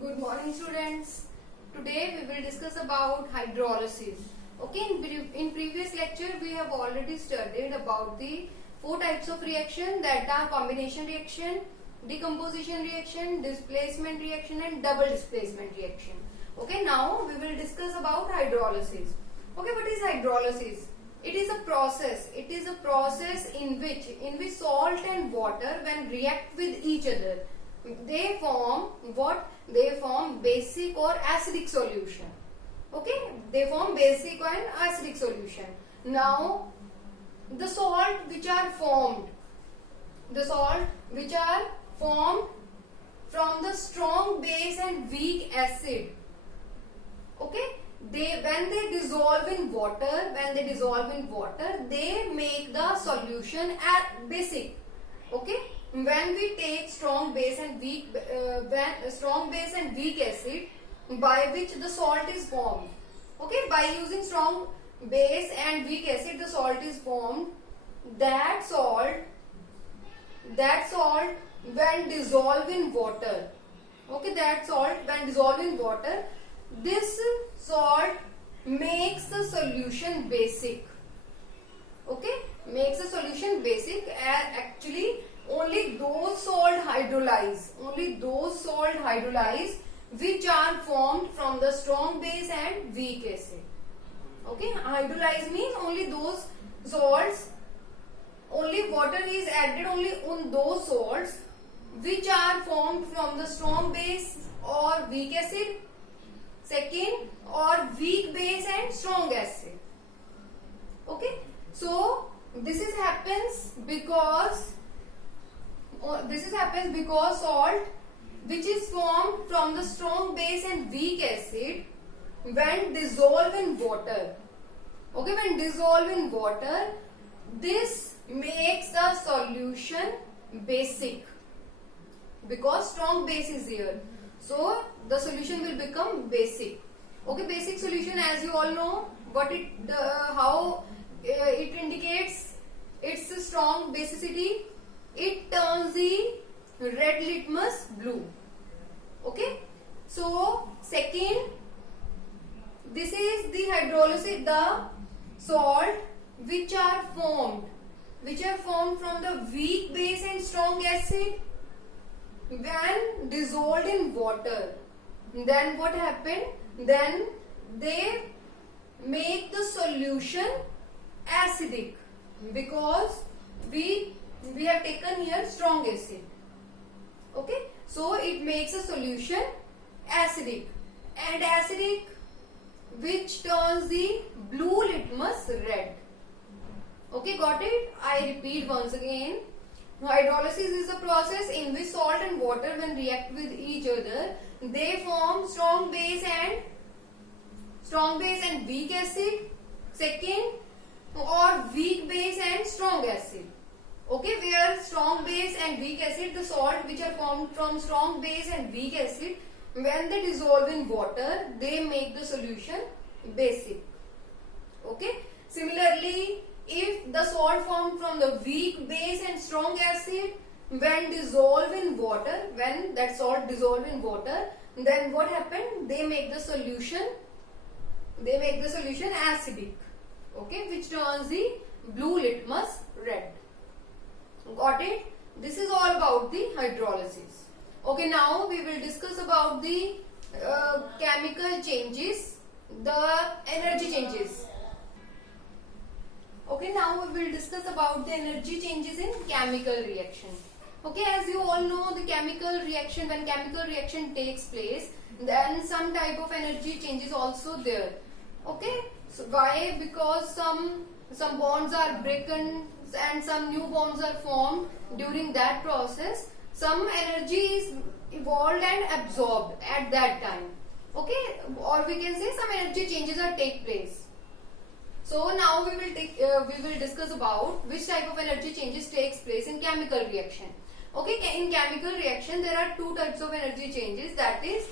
Good morning, students. Today we will discuss about hydrolysis. Okay, in previous lecture we have already studied about the four types of reaction, that are combination reaction, decomposition reaction, displacement reaction and double displacement reaction. Okay, now we will discuss about hydrolysis. Okay, what is hydrolysis? It is a process. It is a process in which salt and water, when react with each other, they form what? They form basic or acidic solution. Okay, they form basic and acidic solution. Now, the salt which are formed from the strong base and weak acid. Okay, when they dissolve in water, they make the solution basic. Okay, when we take strong base and weak acid, by which the salt is formed. Okay, by using strong base and weak acid, the salt is formed. That salt when dissolved in water. Okay, that salt when dissolved in water, this salt makes the solution basic. Okay, makes the solution basic, and actually only those salt hydrolyze which are formed from the strong base and weak acid. Okay, hydrolyze means only those salts, only water is added only on those salts which are formed from the strong base or weak acid, second, or weak base and strong acid. Okay, so this happens because salt which is formed from the strong base and weak acid, when dissolved in water, okay, when dissolved in water, this makes the solution basic, because strong base is here, so the solution will become basic. Okay, basic solution, as you all know, how it indicates its strong basicity. It turns the red litmus blue. Okay, so second, this is the hydrolysis, the salt which are formed from the weak base and strong acid, when dissolved in water. Then what happened? Then they make the solution acidic, because we have taken here strong acid. Okay, so it makes a solution acidic, and acidic which turns the blue litmus red. Okay, got it? I repeat once again. Hydrolysis is a process in which salt and water, when react with each other, they form strong base and weak acid, second, or weak base and strong acid. Okay, where strong base and weak acid, the salt which are formed from strong base and weak acid, when they dissolve in water, they make the solution basic. Okay, similarly, if the salt formed from the weak base and strong acid, when dissolved in water, when that salt dissolved in water, then what happened? They make the solution acidic. Okay, which turns the blue litmus red. Got it? This is all about the hydrolysis. Okay, now we will discuss about the chemical changes, the energy changes. Okay, now we will discuss about the energy changes in chemical reaction. Okay, as you all know, the chemical reaction, when chemical reaction takes place, then some type of energy change is also there. Okay, so why? Because some bonds are broken and some new bonds are formed during that process. Some energy is evolved and absorbed at that time. Okay, or we can say some energy changes are take place. So now we will discuss about which type of energy changes takes place in chemical reaction. Okay, in chemical reaction there are two types of energy changes. That is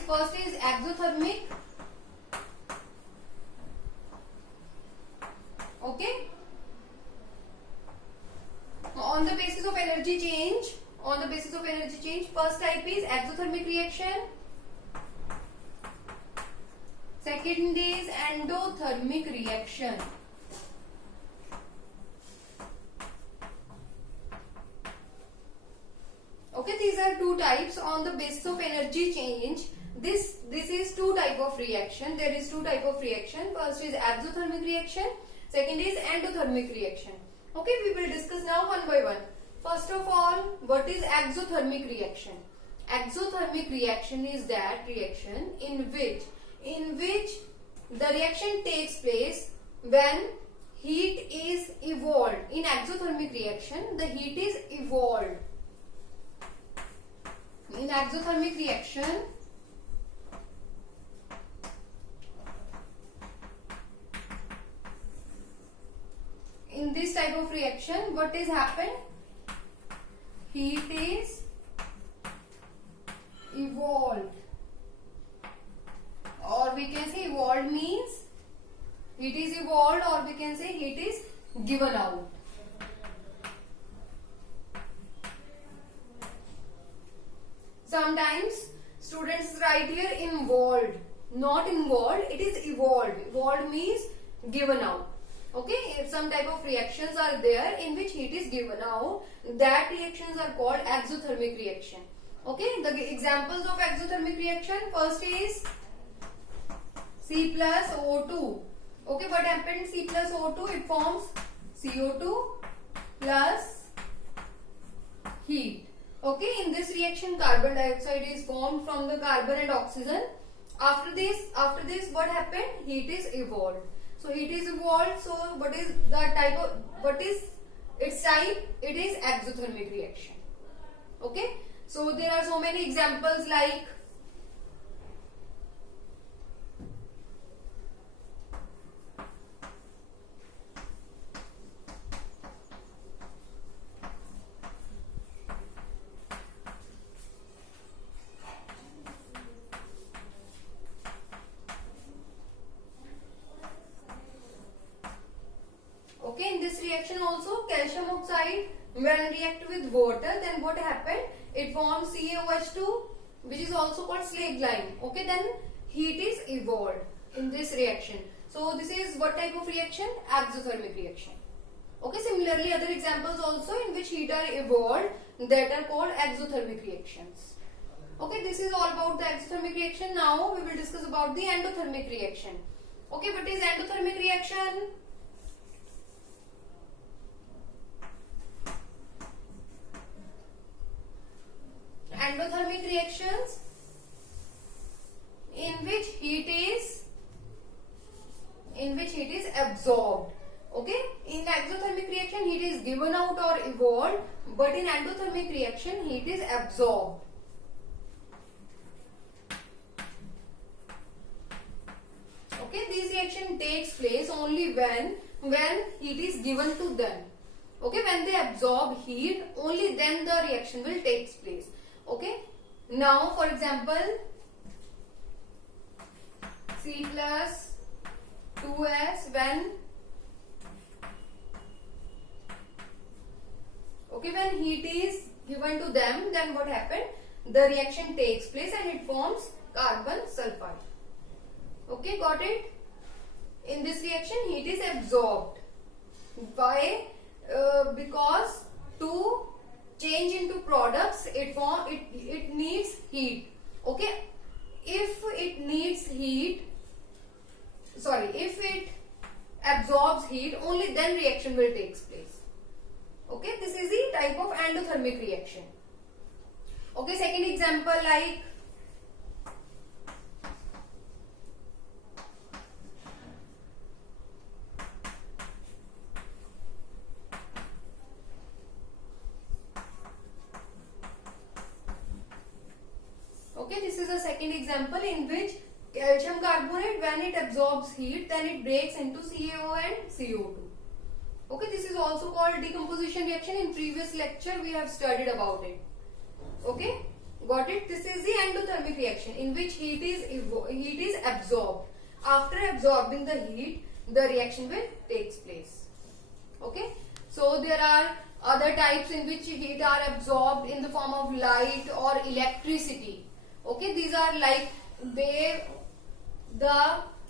first is exothermic. Okay, on the basis of energy change, first type is exothermic reaction. Second is endothermic reaction. Okay, these are two types on the basis of energy change. This is two type of reaction. There is two type of reaction. First is exothermic reaction. Second is endothermic reaction. Okay, we will discuss now one by one. First of all, what is exothermic reaction? Exothermic reaction is that reaction in which the reaction takes place when heat is evolved. In exothermic reaction, the heat is evolved. In exothermic reaction, in this type of reaction, what is happened? Heat is evolved, or we can say evolved means heat is evolved, or we can say heat is given out. Sometimes students write here involved, not involved, it is evolved. Evolved means given out. Okay, if some type of reactions are there in which heat is given out, that reactions are called exothermic reaction. Okay, the examples of exothermic reaction, first is C plus O2. Okay, what happens C plus O2? It forms CO2 plus heat. Okay, in this reaction carbon dioxide is formed from the carbon and oxygen. After this what happened? Heat is evolved. So heat is evolved. So what is its type? It is exothermic reaction. Okay, so there are so many examples like okay, in this reaction also calcium oxide when react with water, then what happened? It forms CaOH2, which is also called slag lime. Okay, then heat is evolved in this reaction. So this is what type of reaction? Exothermic reaction. Okay, similarly other examples also in which heat are evolved, that are called exothermic reactions. Okay, this is all about the exothermic reaction. Now we will discuss about the endothermic reaction. Okay, what is endothermic reaction? Endothermic reactions in which heat is absorbed. Okay, in exothermic reaction heat is given out or evolved, but in endothermic reaction heat is absorbed. Okay, this reaction takes place only when heat is given to them. Okay, when they absorb heat, only then the reaction will take place. Okay, now for example C plus 2S when heat is given to them, then what happened? The reaction takes place and it forms carbon sulfide. Okay, got it? In this reaction heat is absorbed. Why? Because to change into products it needs heat. Okay, if it absorbs heat, only then reaction will take place. Okay, this is the type of endothermic reaction. Okay, second example like okay, this is a second example in which calcium carbonate, when it absorbs heat, then it breaks into CaO and CO2. Okay, this is also called decomposition reaction. In previous lecture we have studied about it. Okay, got it? This is the endothermic reaction in which heat is absorbed. After absorbing the heat, the reaction will take place. Okay, so there are other types in which heat are absorbed in the form of light or electricity. Okay, these are like the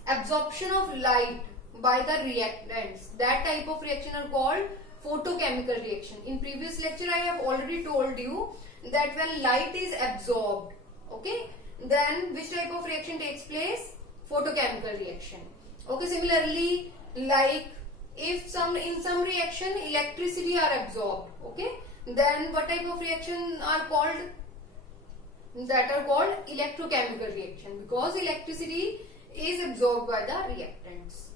absorption of light by the reactants. That type of reaction are called photochemical reaction. In previous lecture I have already told you that when light is absorbed, okay, then which type of reaction takes place? Photochemical reaction. Okay, similarly, like if in some reaction electricity are absorbed, okay, then what type of reaction are called? That are called electrochemical reaction, because electricity is absorbed by the reactants.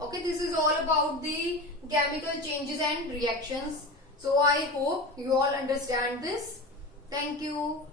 Okay, this is all about the chemical changes and reactions. So I hope you all understand this. Thank you.